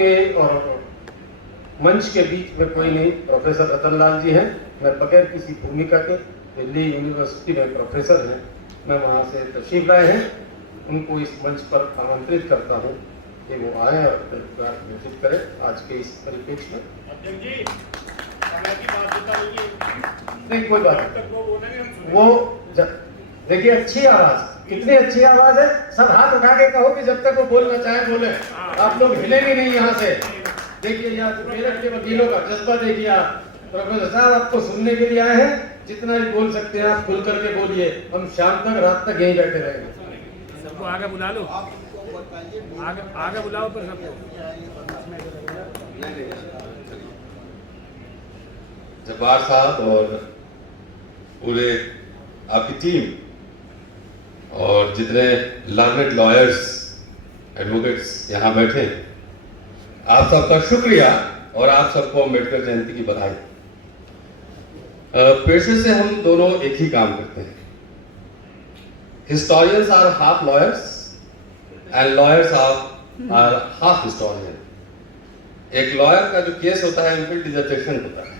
आपके और मंच के बीच में कोई नहीं, प्रोफेसर रतनलाल जी हैं। मैं बगैर किसी भूमिका के दिल्ली यूनिवर्सिटी में प्रोफेसर हैं, मैं वहाँ से तशरीफ लाए हैं, उनको इस मंच पर आमंत्रित करता हूँ कि वो आए और व्यतीत करें आज के इस परिप्रेक्ष्य में। नहीं कोई बात नहीं, वो देखिए अच्छी आवाज, कितनी अच्छी आवाज है। सब हाथ उठा के कहो कि जब तक वो बोलना चाहे बोले। आप लोग हिलेंगे नहीं यहाँ से। देखिए यहाँ मेरठ के वकीलों का जज्बा देखिए आप। प्रोफेसर साहब आपको सुनने के लिए आए हैं, जितना भी बोल सकते हैं आप खुल करके बोलिए, हम शाम तक रात तक यहीं बैठे रहेंगे। सबको आगे बुला लो, आगे बुलाओ पर सबको। जब्बार साहब और पूरे आपकी टीम और जितने लर्नेड लॉयर्स एडवोकेट्स यहाँ बैठे, आप सबका शुक्रिया और आप सबको अम्बेडकर जयंती की बधाई। पेशे से हम दोनों एक ही काम करते हैं। Historians are half lawyers and lawyers are half historian. एक लॉयर का जो केस होता है इनफिल डिसर्टेशन होता है।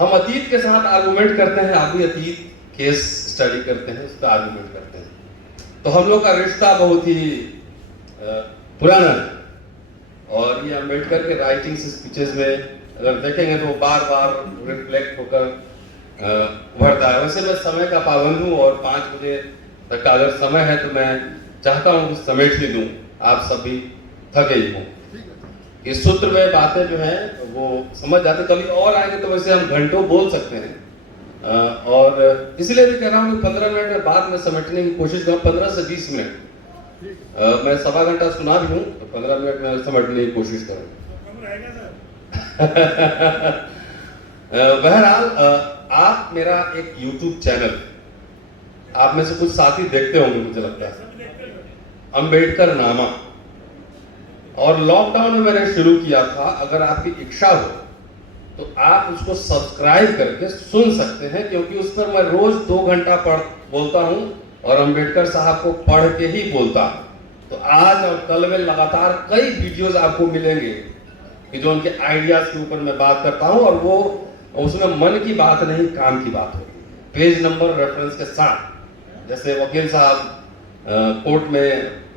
हम अतीत के साथ आर्गुमेंट करते हैं, आप भी अतीत केस स्टडी करते हैं, उसका आर्गुमेंट करते हैं। तो हम लोग का रिश्ता बहुत ही पुराना है और ये अम्बेडकर के राइटिंग्स स्पीचेस में अगर देखेंगे तो बार बार रिफ्लेक्ट होकर उभरता है। वैसे मैं समय का पाबंद हूँ और 5 बजे तक का अगर समय है तो मैं चाहता हूँ कि समेट ही दूँ, आप सभी थके ही हों। इस सूत्र में बातें जो हैं वो समझ जाते, कभी और आएंगे तो वैसे हम घंटों बोल सकते हैं और इसलिए भी कह रहा हूँ कि 15 मिनट में बाद में समेटने की कोशिश करूँ, 15 से 20 मिनट। मैं सवा घंटा सुना भी हूँ तो 15 मिनट में समझने की कोशिश करूँ। बहरहाल आप मेरा एक YouTube चैनल, आप में से कुछ साथी देखते होंगे मुझे लगता है, अम्बेडकर नामा, और लॉकडाउन में मैंने शुरू किया था। अगर आपकी इच्छा हो तो आप उसको सब्सक्राइब करके सुन सकते हैं, क्योंकि उस पर मैं रोज 2 घंटा बोलता हूं और अम्बेडकर साहब को पढ़ के ही बोलता हूं। तो आज और कल में लगातार कई वीडियोस आपको मिलेंगे कि जो उनके आइडियाज के ऊपर मैं बात करता हूं और वो उसमें मन की बात नहीं, काम की बात होगी, पेज नंबर रेफरेंस के साथ। जैसे वकील साहब कोर्ट में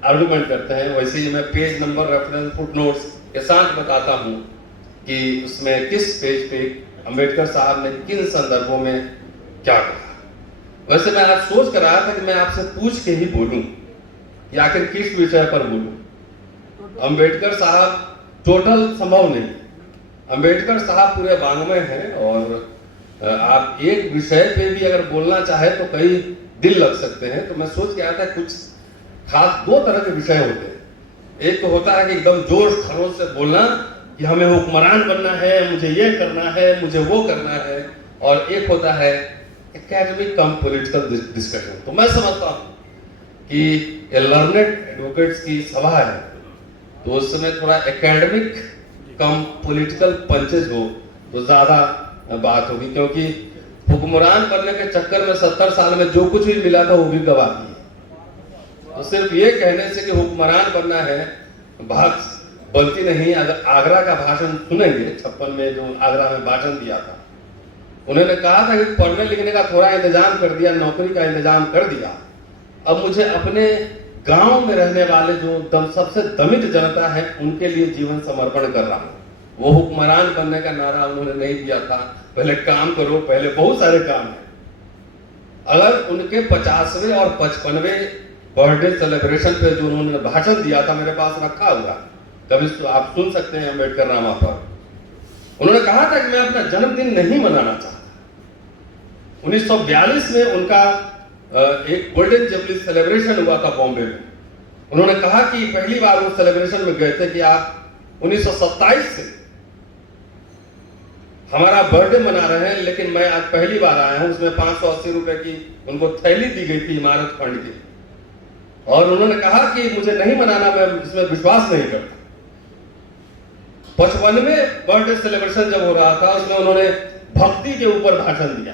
आर्गुमेंट करते हैं, वैसे ही मैं पेज नंबर रेफरेंस फुटनोट्स के साथ बताता हूं कि उसमें किस पेज पे अम्बेडकर साहब ने किन संदर्भों में क्या कहा। वैसे मैं आज सोच कर आया था कि मैं आपसे पूछ के ही बोलूं कि आखिर किस विषय पर बोलूं। अम्बेडकर साहब टोटल संभव नहीं, अम्बेडकर साहब पूरे वाङ्मय हैं और आप एक विषय पे भी अगर बोलना चाहे तो कई दिन लग सकते हैं। तो मैं सोच के आया था कुछ खास 2 तरह के विषय होते हैं। एक तो होता है कि एकदम जोश खरोश से बोलना कि हमें हुक्मरान बनना है, मुझे ये करना है, मुझे वो करना है, और एक होता है एकेडमिक कम पॉलिटिकल डिस्कशन। तो मैं समझता हूँ कि लर्नेड एडवोकेट्स की सभा है तो उस समय थोड़ा एकेडमिक कम पॉलिटिकल पंचेज हो तो ज्यादा बात होगी, क्योंकि हुक्मरान बनने के चक्कर में 70 साल में जो कुछ भी मिला था वो भी गवा दिया। तो सिर्फ ये कहने से कि हुक्मरान बनना है बात बनती नहीं। अगर आगरा का भाषण सुनेंगे 56 में जो आगरा में भाषण दिया था, उन्होंने कहा था कि पढ़ने लिखने का थोड़ा इंतजाम कर दिया, नौकरी का इंतजाम कर दिया, अब मुझे अपने गांव में रहने वाले जो सबसे दमित जनता है उनके लिए जीवन समर्पण कर रहा हूँ। वो हुक्मरान बनने का नारा उन्होंने नहीं दिया था, पहले काम करो, पहले बहुत सारे काम है। अगर उनके 50वें और 55वें बर्थडे सेलिब्रेशन पे जो उन्होंने भाषण दिया था मेरे पास रखा हुआ, कभी तो आप सुन सकते हैं अम्बेडकर नामा पर। उन्होंने कहा था कि मैं अपना जन्मदिन नहीं मनाना चाहता। 1942 में उनका एक गोल्डन जुबली सेलिब्रेशन हुआ था बॉम्बे में। उन्होंने कहा कि पहली बार वो सेलिब्रेशन में गए थे कि आप 1927 से हमारा बर्थडे मना रहे हैं, लेकिन मैं आज पहली बार आया हूं। उसमें 580 रुपए की उनको थैली दी गई थी इमारत फंड की, और उन्होंने कहा कि मुझे नहीं मनाना, मैं इसमें विश्वास नहीं करता। 55वें बर्थडे सेलिब्रेशन जब हो रहा था उसमें उन्होंने भक्ति के ऊपर भाषण दिया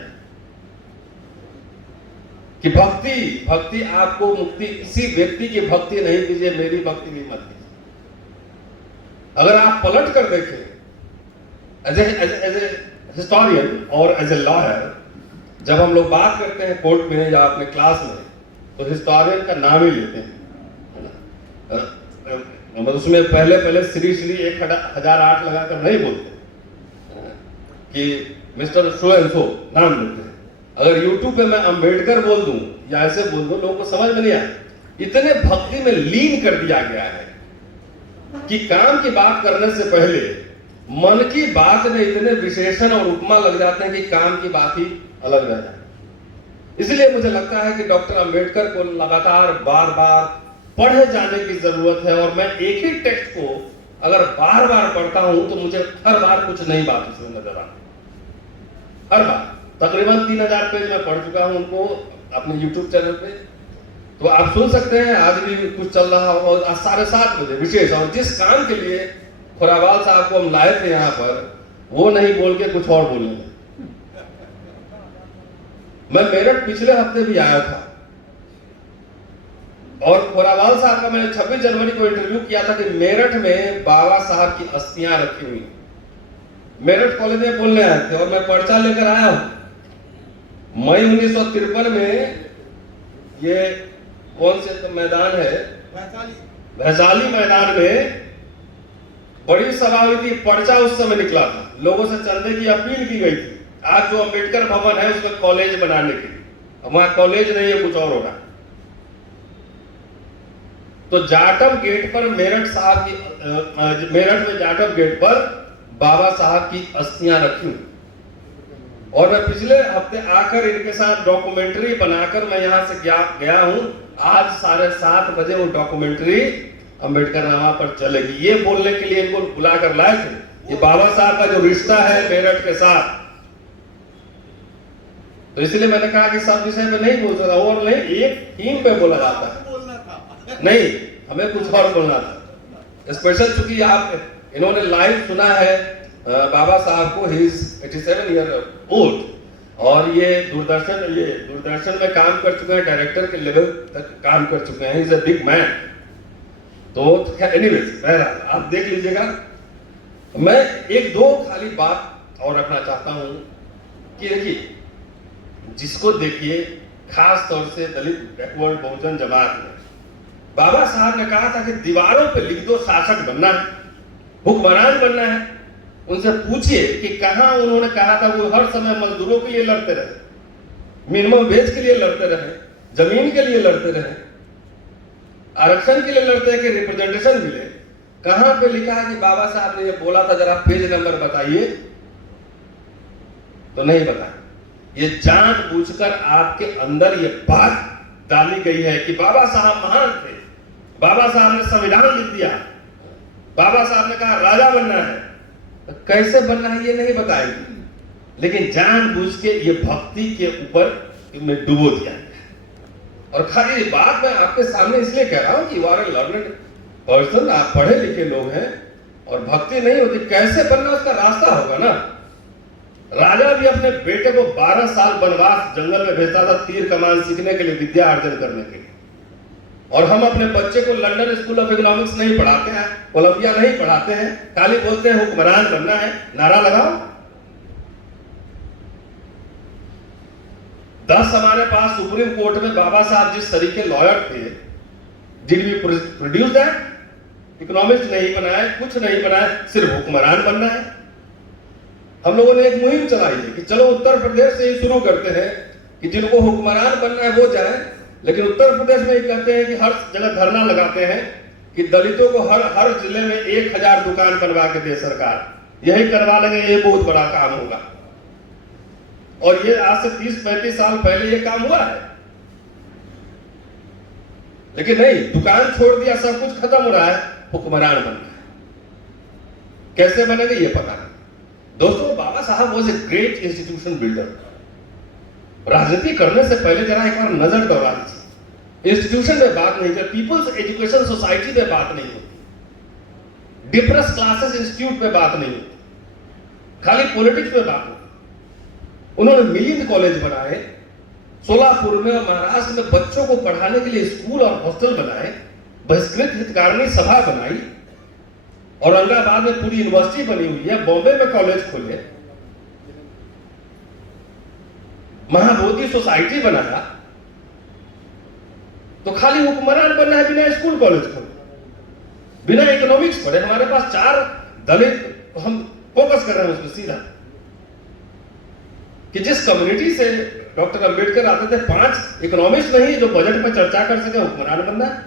कि भक्ति आपको मुक्ति, किसी व्यक्ति की भक्ति नहीं कीजिए, मेरी भक्ति भी मत कीजिए। अगर आप पलट कर देखें एज ए हिस्टोरियन और एज ए लॉयर, जब हम लोग बात करते हैं कोर्ट में या अपने क्लास में, तो हिस्टोरियन का नाम ही लेते हैं, उसमें पहले श्री 1008 लगाकर नहीं बोलते कि मिस्टर सो एंड सो, नाम लेते हैं। अगर यूट्यूब पे मैं अंबेडकर बोल दूं या ऐसे बोल दूं, लोगों को समझ में नहीं आया। इतने भक्ति में लीन कर दिया गया है कि काम की बात करने से पहले मन की बात में इतने विशेषण और उपमा लग जाते हैं कि काम की बात ही अलग रह जाती है। इसलिए मुझे लगता है कि डॉक्टर अंबेडकर को लगातार बार बार पढ़े जाने की जरूरत है। और मैं एक ही टेक्स्ट को अगर बार बार पढ़ता हूं तो मुझे हर बार कुछ नई बात उसमें नजर आती है। हर बार तकरीबन 3000 पेज मैं पढ़ चुका हूं उनको अपने YouTube चैनल पे, तो आप सुन सकते हैं। आज भी कुछ चल रहा हो, और 7:30 बजे विशेष, और जिस काम के लिए खोरावाल साहब को हम लाए थे यहाँ पर, वो नहीं बोल के कुछ और बोलने लगे। मैं मेरठ पिछले हफ्ते भी आया था और खोरावाल साहब का मैंने 26 जनवरी को इंटरव्यू किया था कि मेरठ में बाबा साहब की अस्थियां रखी हुई। मेरठ कॉलेज में बोलने आए थे और मैं पर्चा लेकर आया हूं। मई 1953 में ये कौन से तो मैदान है, वैशाली मैदान में बड़ी सभा हुई थी। पर्चा उस समय निकला था, लोगों से चंदे की अपील की गई थी। आज जो अंबेडकर भवन है उसमें कॉलेज बनाने के लिए, वहां कॉलेज नहीं है, कुछ और होगा। तो जाटव गेट पर मेरठ में जाटव गेट पर बाबा साहब की अस्थियां रखी हुई। और मैं पिछले हफ्ते आकर इनके साथ डॉक्यूमेंट्री बनाकर मैं यहां से गया हूं। आज 7:30 बजे वो डॉक्यूमेंट्री अंबेडकर नामा पर चलेगी। ये बोलने के लिए इनको बुलाकर लाए थे कि बाबा साहब का जो रिश्ता है मेरठ के साथ, तो इसलिए मैंने कहा कि सब विषय में नहीं बोल सकता, और नहीं एक थीम पे बोला जाता है, नहीं हमें कुछ और बोलना था स्पेशल। चूंकि आप इन्होंने लाइव सुना है बाबा साहब को, ही इज 87 ईयर ओल्ड, और ये दूरदर्शन में काम कर चुके हैं, डायरेक्टर के लेवल तक काम कर चुके हैं, इज अ बिग मैन। तो एनीवेज बहरहाल आप देख लीजिएगा। मैं एक दो खाली बात और रखना चाहता हूं कि देखिए, जिसको देखिए खास तौर से दलित बैकवर्ड बहुजन जमात में बाबा साहब ने कहा था कि दीवारों पे लिख दो शासक बनना है, हुक्मरान बनना है। उनसे पूछिए कि कहां उन्होंने कहा था। वो हर समय मजदूरों के लिए लड़ते रहे, मिनिमम वेज के लिए लड़ते रहे, जमीन के लिए लड़ते रहे, आरक्षण के लिए लड़ते हैं कि रिप्रेजेंटेशन मिले। कहां पे लिखा है कि बाबा साहब ने ये बोला था? जरा पेज नंबर बताइए। तो नहीं बताया। ये जानबूझकर आपके अंदर ये बात डाली गई है कि बाबा साहब महान थे, बाबा साहब ने संविधान लिख दिया, बाबा साहब ने कहा राजा बनना है। तो कैसे बनना है ये नहीं बताएंगे, लेकिन जानबूझ के ये भक्ति के ऊपर में डुबो दिया। और खाली बात मैं आपके सामने इसलिए कह रहा हूं कि you are a learned person, आप पढ़े लिखे लोग हैं, और भक्ति नहीं होती। कैसे बनना उसका रास्ता होगा ना। राजा भी अपने बेटे को 12 साल वनवास जंगल में भेजता था तीर कमान सीखने के लिए, विद्या अर्जन करने के लिए। और हम अपने बच्चे को लंदन स्कूल ऑफ इकोनॉमिक्स नहीं पढ़ाते हैं, कोलंबिया नहीं पढ़ाते हैं, खाली बोलते हैं हुक्मरान बनना है, नारा लगाओ। 10 हमारे पास सुप्रीम कोर्ट में बाबा साहब जिस तरीके लॉयर थे, did we produce that? Economics नहीं बनाए, कुछ नहीं बनाए, सिर्फ हुक्मरान बनना है। हम लोगों ने एक मुहिम चलाई है कि चलो उत्तर प्रदेश से ही शुरू करते हैं कि जिनको हुक्मरान बनना है वो जाए। लेकिन उत्तर प्रदेश में ये कहते हैं कि हर जगह धरना लगाते हैं कि दलितों को हर जिले में 1000 दुकान बनवा के दे सरकार। यही करवा लेंगे, ये बहुत बड़ा काम होगा। और ये आज से 30-35 साल पहले ये काम हुआ है। लेकिन नहीं, दुकान छोड़ दिया, सब कुछ खत्म हो रहा है, हुक्मरान बनना है। कैसे बनेगा ये पता नहीं। दोस्तों, बाबा साहब was a great institution builder. राजनीति करने से पहले जरा एक बार नजर दौड़ा लीजिए। इंस्टीट्यूशन में बात नहीं होती, पीपल्स एजुकेशन सोसाइटी में बात नहीं होती, डिप्रेस क्लासेस इंस्टीट्यूट में बात नहीं होती, खाली पॉलिटिक्स में बात होती। उन्होंने मिलिंद कॉलेज बनाए सोलापुर में, और महाराष्ट्र में बच्चों को पढ़ाने के लिए स्कूल और हॉस्टल बनाए, बहिष्कृत हितकारिणी सभा बनाई, औरंगाबाद में पूरी यूनिवर्सिटी बनी हुई है, बॉम्बे में कॉलेज खुले, महाबोधि सोसाइटी बनाया, तो खाली हुक्मरान बनना है बिना स्कूल कॉलेज खोले, बिना इकोनॉमिक्स पढ़े। हमारे पास 4 दलित, हम फोकस कर रहे हैं उसमें सीधा, कि जिस कम्युनिटी से डॉक्टर अंबेडकर आते थे, 5 इकोनॉमिक्स नहीं जो बजट पर चर्चा कर सके, हुक्मरान बनना है।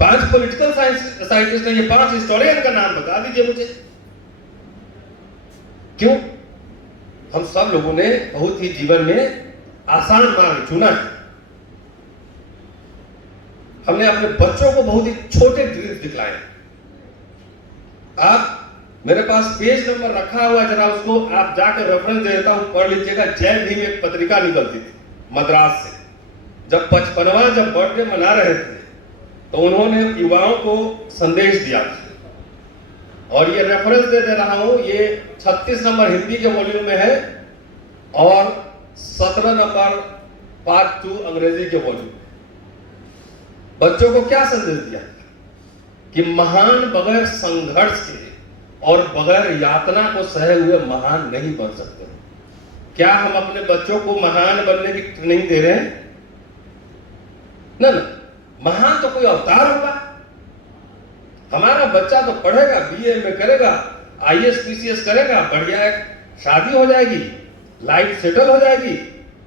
5 पॉलिटिकल साइंटिस्ट नहीं, 5 हिस्टोरियन का नाम बता दीजिए मुझे। क्यों? हम सब लोगों ने बहुत ही जीवन में आसान मार्ग चुना है। हमने अपने बच्चों को बहुत ही छोटे ड्रीम्स दिखलाए। आप मेरे पास पेज नंबर रखा हुआ है, जरा उसको आप जाकर रेफरेंस दे देता हूं, पढ़ लीजिएगा। जय भीम एक पत्रिका निकलती थी मद्रास से, जब 55वां जब बर्थडे मना रहे थे तो उन्होंने युवाओं को संदेश दिया था, और ये रेफरेंस दे रहा हूं, ये 36 नंबर हिंदी के वॉल्यूम में है और 17 नंबर पार्ट 2 अंग्रेजी के वॉल्यूम में। बच्चों को क्या संदेश दिया कि महान बगैर संघर्ष के और बगैर यातना को सहे हुए महान नहीं बन सकते। क्या हम अपने बच्चों को महान बनने की ट्रेनिंग दे रहे हैं? ना ना, महान तो कोई अवतार होगा। हमारा बच्चा तो पढ़ेगा, बीए में करेगा, आईएएस पीसीएस करेगा, बढ़िया एक शादी हो जाएगी, लाइफ सेटल हो जाएगी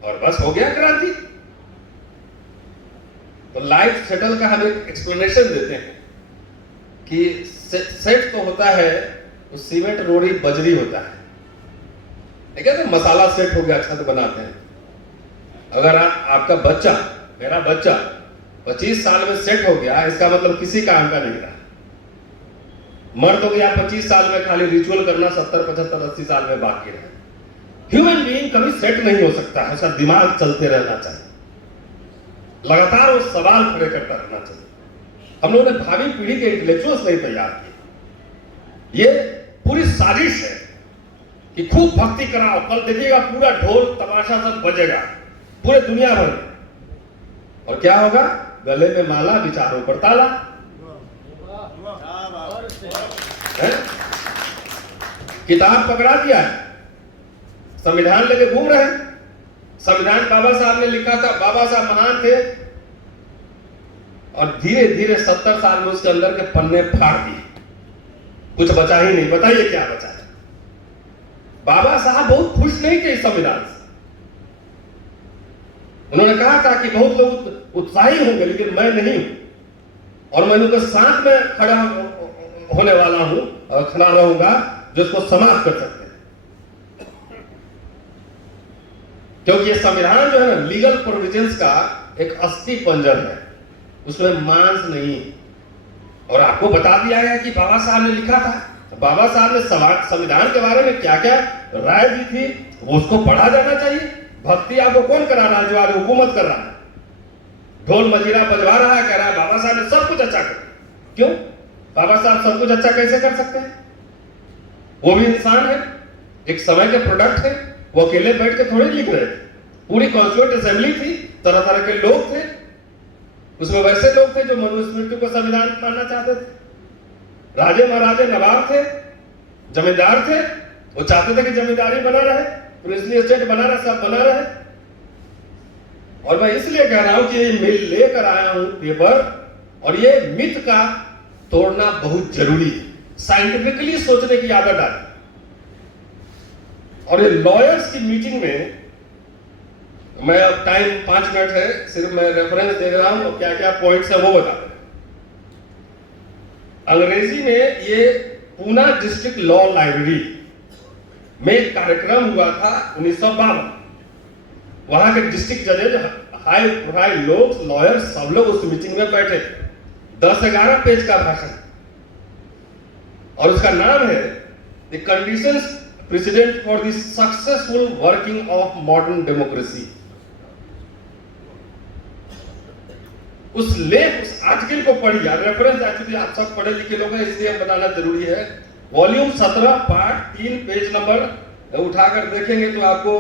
और बस हो गया क्रांति। तो लाइफ सेटल का हम एक एक्सप्लेनेशन देते हैं कि सेट तो होता है, उस सीमेंट रोड़ी बजरी होता है, कहते हैं मसाला सेट हो गया, छत बनाते हैं। अगर आपका बच्चा, मेरा बच्चा 25 साल में सेट हो गया, इसका मतलब किसी काम का नहीं रहा। मर्द हो गया 25 साल में, खाली रिचुअल करना 70, 75, 80 साल में बाकी रहे। ह्यूमन बीइंग कभी सेट नहीं हो सकता है, उसका दिमाग चलते रहना चाहिए, लगातार वो सवाल खड़े करता रहना चाहिए। हम लोगों ने भावी पीढ़ी के इंटेलेक्चुअल्स नहीं तैयार किए। ये पूरी साजिश है कि खूब भक्ति कराओ, कल देखिएगा पूरा ढोल तमाशा सब बजेगा पूरे दुनिया भर में, और क्या होगा? गले में माला, विचारों पर ताला। किताब पकड़ा दिया है, संविधान लेके घूम रहे हैं। संविधान बाबा साहब ने लिखा था, बाबा साहब महान थे, और धीरे धीरे 70 साल में उसके अंदर के पन्ने फाड़ दिए, कुछ बचा ही नहीं। बताइए क्या बचा है? बाबा साहब बहुत खुश नहीं थे इस संविधान से। उन्होंने कहा था कि बहुत लोग उत्साही होंगे लेकिन मैं नहीं हूं, और मैं उनके साथ में खड़ा होने वाला हूं और खड़ा रहूंगा जो इसको समाप्त कर सकते हैं। क्योंकि ये संविधान जो है ना, लीगल प्रोविजंस का एक अस्थि पंजर है, उसमें मांस नहीं। और आपको बता दिया गया कि बाबा साहब ने लिखा था, बाबा साहब ने संविधान के बारे में क्या क्या राय दी थी, वो उसको पढ़ा जाना चाहिए। भक्ति आपको कौन करा रहा है? जो आज हुकूमत कर रहा है, ढोल मजीरा बजवा रहा है, कह रहा है बाबा साहब ने सब कुछ अच्छा कर। क्यों? बाबा साहब सब कुछ अच्छा कैसे कर सकते हैं? वो भी इंसान है, एक समय के प्रोडक्ट है। वो अकेले बैठ के थोड़ी लिख रहे थे, पूरी कॉन्स्टिट्यूएंट असेंबली थी, तरह तरह के लोग थे उसमें। वैसे लोग थे जो मनुस्मृति को संविधान मानना चाहते थे, राजे महाराजे नवाब थे, जमींदार थे, वो चाहते थे कि जमींदारी बना रहे, प्रिंसली स्टेट बना रहे, सब बना रहे। और मैं इसलिए कह रहा हूं कि ये मिल लेकर आया हूं पेपर, और ये मिथ का तोड़ना बहुत जरूरी है, साइंटिफिकली सोचने की आदत डाली। और ये लॉयर्स की मीटिंग में, मैं अब टाइम 5 मिनट है, सिर्फ मैं रेफरेंस दे रहा हूं और क्या क्या पॉइंट्स है वो बता रहे। अंग्रेजी में ये पूना डिस्ट्रिक्ट लॉ लाइब्रेरी में एक कार्यक्रम हुआ था 1952। वहां के डिस्ट्रिक्ट जजेज, हाई प्रोफाइल लोग, लॉयर, सब लोग उस मीटिंग में बैठे थे। 10-11 पेज का भाषण, और उसका नाम है the conditions president for the successful working of modern democracy. उस लेख, उस आर्टिकल को पढ़िए। रेफरेंस एक्चुअली आप सब पढ़े लिखे लोग हैं, इसलिए बताना जरूरी है। वॉल्यूम 17 पार्ट 3 पेज नंबर उठाकर देखेंगे तो आपको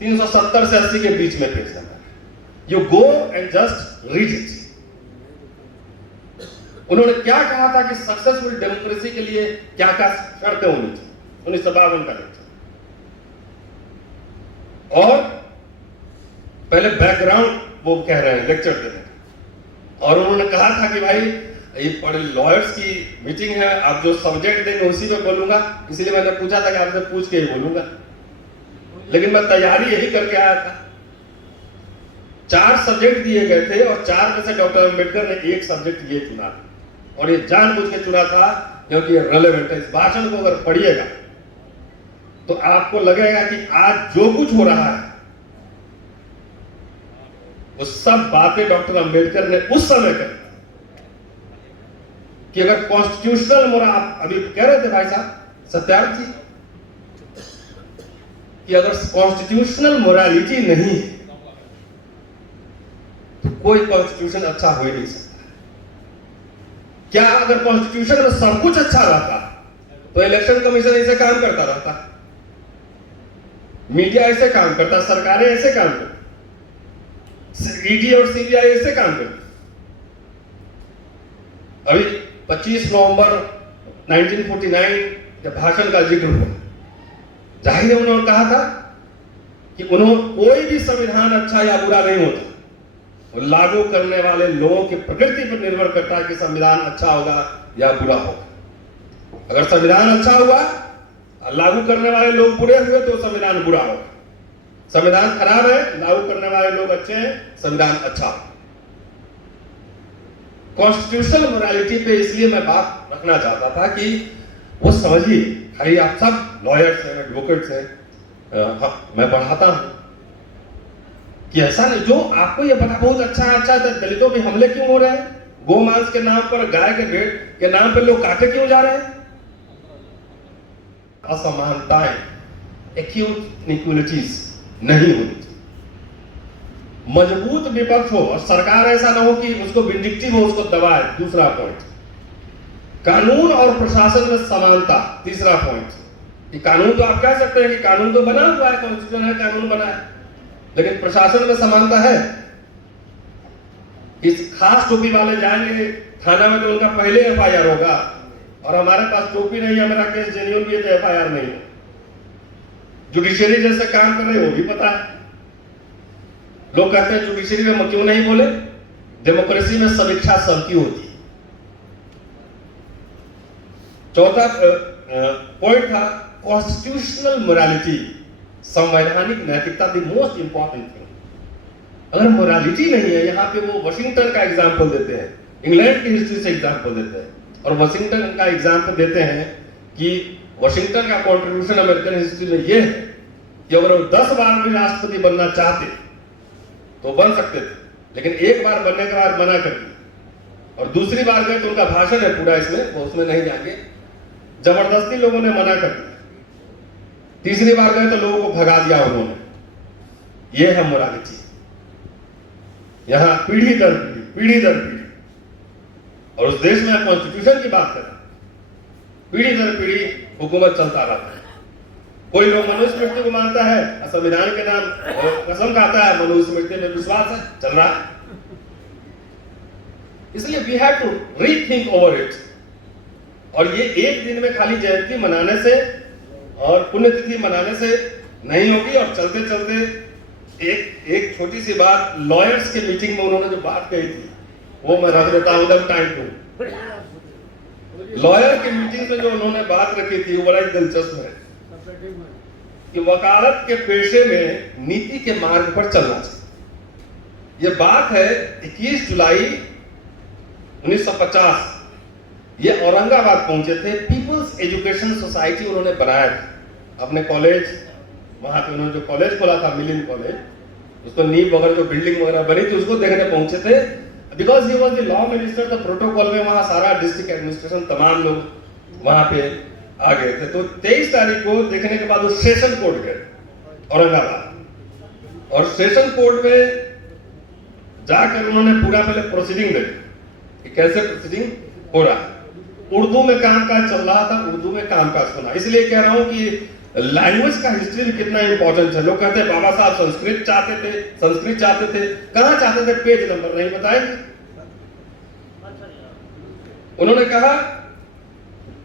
370 से 80 के बीच में page number. You go and just read it. उन्होंने क्या कहा था कि सक्सेसफुल डेमोक्रेसी के लिए क्या क्या शर्तें होनी चाहिए, 1952 का लेक्चर। और पहले बैकग्राउंड वो कह रहे हैं लेक्चर देने का, और उन्होंने कहा था कि भाई ये बड़े लॉयर्स की मीटिंग है, आप जो सब्जेक्ट देंगे उसी में बोलूंगा, इसलिए मैंने पूछा था कि आपसे पूछ के ही बोलूंगा, लेकिन मैं तैयारी यही करके आया था। 4 सब्जेक्ट दिए गए थे और 4 में से डॉक्टर अंबेडकर ने एक सब्जेक्ट ये चुना, और ये जानबूझ के चुना था क्योंकि ये रेलेवेंट है। इस भाषण को अगर पढ़िएगा तो आपको लगेगा कि आज जो कुछ हो रहा है वो सब बातें डॉक्टर अंबेडकर ने उस समय करी कि अगर कॉन्स्टिट्यूशनल मोरल, आप अभी कह रहे थे भाई साहब सत्यार्थ जी कि अगर कॉन्स्टिट्यूशनल मोरालिटी नहीं है तो कोई कॉन्स्टिट्यूशन अच्छा हो ही नहीं सकता। क्या अगर कॉन्स्टिट्यूशन में सब कुछ अच्छा रहता तो इलेक्शन कमीशन ऐसे काम करता रहता, मीडिया ऐसे काम करता, सरकारें ऐसे काम करती, ईडी और सीबीआई ऐसे काम करती। अभी 25 नवंबर 1949 के भाषण का जिक्र हुआ, जाहिर है उन्होंने कहा था कि उन्होंने कोई भी संविधान अच्छा या बुरा नहीं होता, लागू करने वाले लोगों की प्रकृति पर निर्भर करता है कि संविधान अच्छा होगा या बुरा होगा। अगर संविधान अच्छा हुआ और लागू करने वाले लोग बुरे हुए तो संविधान बुरा होगा, संविधान खराब है, लागू करने वाले लोग अच्छे हैं, संविधान अच्छा होगा। कॉन्स्टिट्यूशनल मोरालिटी पे इसलिए मैं बात रखना चाहता था कि वो समझिए, खाली आप सब लॉयर्स हैं, एडवोकेट्स हैं, मैं पढ़ाता हूं कि ऐसा नहीं, जो आपको ये पता बहुत अच्छा है दलितों पे हमले क्यों हो रहे हैं, गोमांस के नाम पर, गाय के भेड़ के नाम पर लोग काटे क्यों जा रहे हैं, असमानताएं, एक्यूट इनइक्वालिटीज नहीं होनी चाहिए। मजबूत विपक्ष हो और सरकार ऐसा ना हो कि उसको विंडिक्टिव हो, उसको दबाए। दूसरा पॉइंट, कानून और प्रशासन में समानता। तीसरा पॉइंट, कि कानून तो आप कह सकते हैं कि कानून तो बना हुआ है, कॉन्स्टिट्यूशन है, कानून बना है, लेकिन प्रशासन में समानता है। इस खास टोपी वाले जाएंगे थाना में तो उनका पहले एफआईआर होगा, और हमारे पास टोपी नहीं है, मेरा केस जेन्युइन भी है तो एफआईआर नहीं है। जुडिशरी जैसे काम कर रहे हो भी पता है। लोग कहते हैं जुडिशरी में क्यों नहीं बोले, डेमोक्रेसी में समीक्षा सबकी होती है। चौथा पॉइंट था कॉन्स्टिट्यूशनल मोरालिटी, संवैधानिक नैतिकता, द मोस्ट इंपॉर्टेंट थिंग। अगर मोरालिटी नहीं है, यहाँ पे वो वाशिंगटन का एग्जाम्पल देते हैं, इंग्लैंड की हिस्ट्री से एग्जाम्पल देते हैं, और वाशिंगटन का एग्जाम्पल देते हैं कि वाशिंगटन का कॉन्ट्रीब्यूशन अमेरिकन हिस्ट्री में यह है कि अगर वो 10 बार भी राष्ट्रपति बनना चाहते तो बन सकते थे, लेकिन एक बार बनने के बाद मना कर दिया, और दूसरी बार गए तो उनका भाषण है पूरा इसमें, वो उसमें नहीं जाएंगे, जबरदस्ती लोगों ने मना कर दिया। तीसरी बार गए तो लोगों को भगा दिया उन्होंने। यह है मोरालिटी। यहां पीढ़ी दर पीढ़ी, और उस देश में कॉन्स्टिट्यूशन की बात करें, पीढ़ी दर पीढ़ी हुकूमत चलता रहता है। कोई लोग मनुस्मृति को मानता है, संविधान के नाम कसम खाता है, मनुस्मृति में विश्वास है, चल रहा है। इसलिए we have to rethink over it. और ये एक दिन में खाली जयंती मनाने से और पुण्यतिथि मनाने से नहीं होगी। और चलते चलते एक छोटी सी बात, लॉयर्स के मीटिंग में उन्होंने जो बात कही थी वो मैं रख देता हूं, टाइम टू। लॉयर की मीटिंग में जो उन्होंने बात रखी थी वो बड़ा ही दिलचस्प है कि वकालत के पेशे में नीति के मार्ग पर चलना चाहिए। ये बात है 21 जुलाई 1950, ये औरंगाबाद पहुंचे थे। पीपल्स एजुकेशन सोसाइटी उन्होंने बनाया था अपने कॉलेज, वहां पे उन्होंने जो कॉलेज खोला था मिलिन कॉलेज, उसको नींव वगैरह जो बिल्डिंग वगैरह बनी थी उसको देखने पहुंचे थे। Because he was the law minister, तो प्रोटोकॉल में वहां सारा डिस्ट्रिक्ट एडमिनिस्ट्रेशन तमाम लोग वहां पे आ गए थे। तो 23 तारीख को देखने के बाद वो सेशन कोर्ट गए औरंगाबाद, और सेशन कोर्ट में जाकर उन्होंने पूरा पहले प्रोसीडिंग देखा कि कैसे प्रोसीडिंग हो रहा है। उर्दू में कामकाज चल रहा था, उर्दू में कामकाज सुना। इसलिए कह रहा हूं कि लैंग्वेज का हिस्ट्री भी कितना इंपॉर्टेंट है। लोग कहते हैं बाबा साहब संस्कृत चाहते थे, कहां चाहते थे, पेज नंबर नहीं बताएंगे। उन्होंने कहा,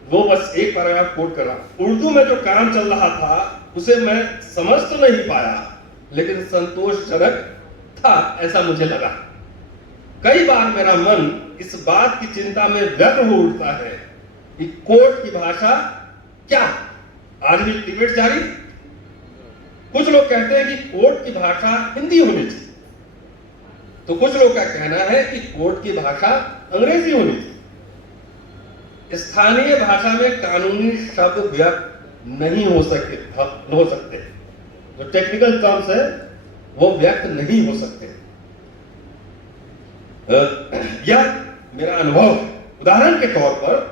वो बस एक पैराग्राफ कोट कर रहा, उर्दू में जो काम चल रहा था उसे मैं समझ तो नहीं पाया, लेकिन संतोषजनक था ऐसा मुझे लगा। कई बार मेरा मन इस बात की चिंता में व्यग्र हो उठता है कि कोर्ट की भाषा क्या। आज भी डिबेट जारी। कुछ लोग कहते हैं कि कोर्ट की भाषा हिंदी होनी चाहिए, तो कुछ लोग का कहना है कि कोर्ट की भाषा अंग्रेजी होनी चाहिए। स्थानीय भाषा में कानूनी शब्द व्यक्त नहीं हो सकते, जो टेक्निकल टर्म्स है वो व्यक्त नहीं हो सकते। यह मेरा अनुभव। उदाहरण के तौर पर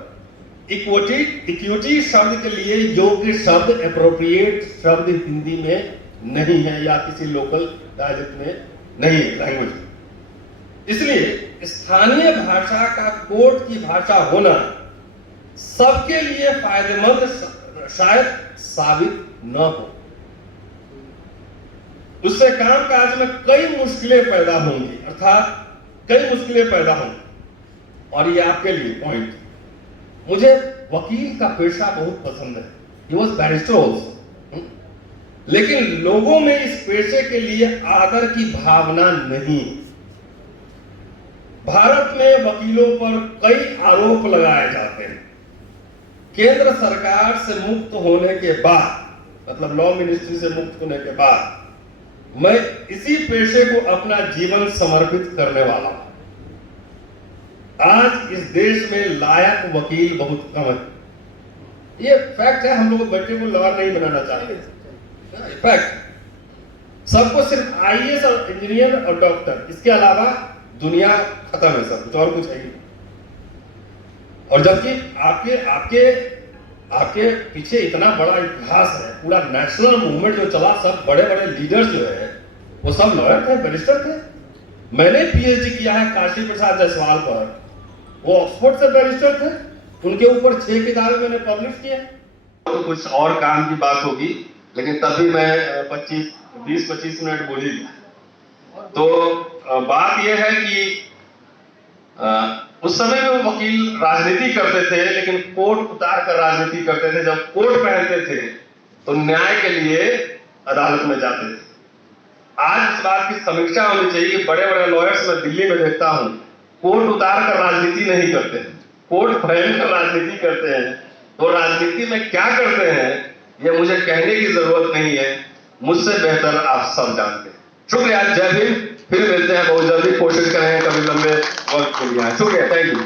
इक्विटी शब्द के लिए योग्य शब्द, एप्रोप्रिएट शब्द हिंदी में नहीं है या किसी लोकल डायलेक्ट में नहीं है लैंग्वेज। इसलिए स्थानीय भाषा का कोर्ट की भाषा होना सबके लिए फायदेमंद शायद साबित न हो। उससे कामकाज में कई मुश्किलें पैदा होंगी, अर्थात कई मुश्किलें पैदा होंगी। और ये आपके लिए पॉइंट, मुझे वकील का पेशा बहुत पसंद है। He was barrister also. लेकिन लोगों में इस पेशे के लिए आदर की भावना नहीं। भारत में वकीलों पर कई आरोप लगाए जाते हैं। केंद्र सरकार से मुक्त होने के बाद, मतलब लॉ मिनिस्ट्री से मुक्त होने के बाद, मैं इसी पेशे को अपना जीवन समर्पित करने वाला हूं। आज इस देश में लायक वकील बहुत कम है। ये फैक्ट है। हम लोग बच्चे को लॉयर नहीं बनाना चाहते, फैक्ट। सबको सिर्फ आईएएस और इंजीनियर और डॉक्टर, इसके अलावा दुनिया खत्म है, सब कुछ और कुछ है ही। और जबकि आपके आपके आपके पीछे इतना बड़ा इतिहास है, पूरा नेशनल मूवमेंट जो चला, सब बड़े बड़े लीडर्स जो है वो सब लॉयर थे, बैरिस्टर थे। मैंने पीएचडी किया है काशी प्रसाद जायसवाल पर, वो ऑक्सफोर्ड से बैरिस्टर थे, उनके ऊपर 6 किताबें मैंने पब्लिश किए। तो कुछ और काम की बात होगी, लेकिन तभी मैं 20-25 मिनट बोल ही दिया। तो बात यह है कि उस समय में वो वकील राजनीति करते थे, लेकिन कोट उतार कर राजनीति करते थे। जब कोट पहनते थे तो न्याय के लिए अदालत में जाते थे। आज इस बात की समीक्षा होनी चाहिए कि बड़े बड़े लॉयर्स मैं दिल्ली में देखता हूं, कोट उतार कर राजनीति नहीं करते हैं, कोट पहन कर राजनीति करते हैं। तो राजनीति में क्या करते हैं ये मुझे कहने की जरूरत नहीं है, मुझसे बेहतर आप सब जानते हैं। शुक्रिया, जय भीम। फिर मिलते हैं बहुत जल्दी, कोशिश करेंगे कभी लंबे वक्त के लिए। शुक्रिया, थैंक यू।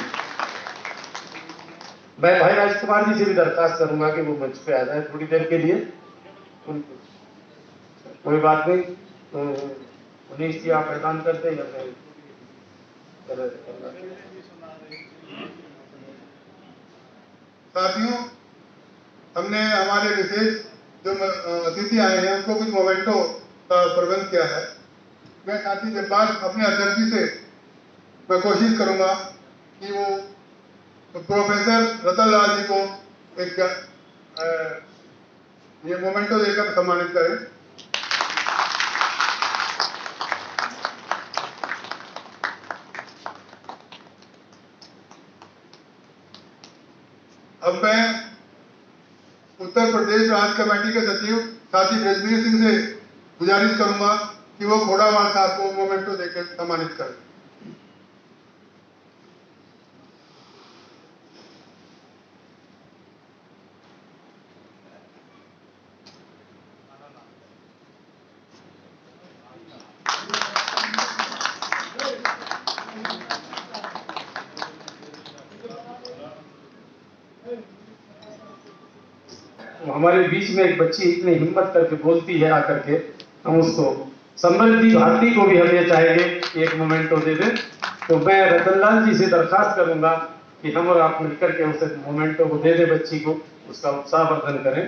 मैं भाई राजकुमार जी से भी दरखास्त करूंगा कि वो मंच पे आ जाए थोड़ी देर के लिए। कोई बात नहीं, तो 19 जी आप ऐलान करते हैं या मैं साथियों, हमने हमारे विशेष जो अतिथि आए हैं उनको कुछ मोमेंटो का प्रबंध किया है। मैं साथी के बाद अपने अतिथि से मैं कोशिश करूंगा कि वो प्रोफेसर रतन लाल जी को एक ये मोमेंटो देकर सम्मानित करें। अब मैं उत्तर प्रदेश राज्य कमेटी के सचिव साथी ब्रजवीर सिंह से गुजारिश करूंगा कि वो घोड़ावाल साहब को मोमेंटो देकर सम्मानित करें। हमारे बीच में एक बच्ची इतनी हिम्मत करके बोलती है आकर के, हम उसको समृद्धि भारती को भी हम ये चाहेंगे कि एक मोमेंटो दे दें। तो मैं रतनलाल जी से दरखास्त करूंगा कि हम और आप मिलकर के उसे मोमेंटो को दे दें, बच्ची को उसका उत्साहवर्धन करें।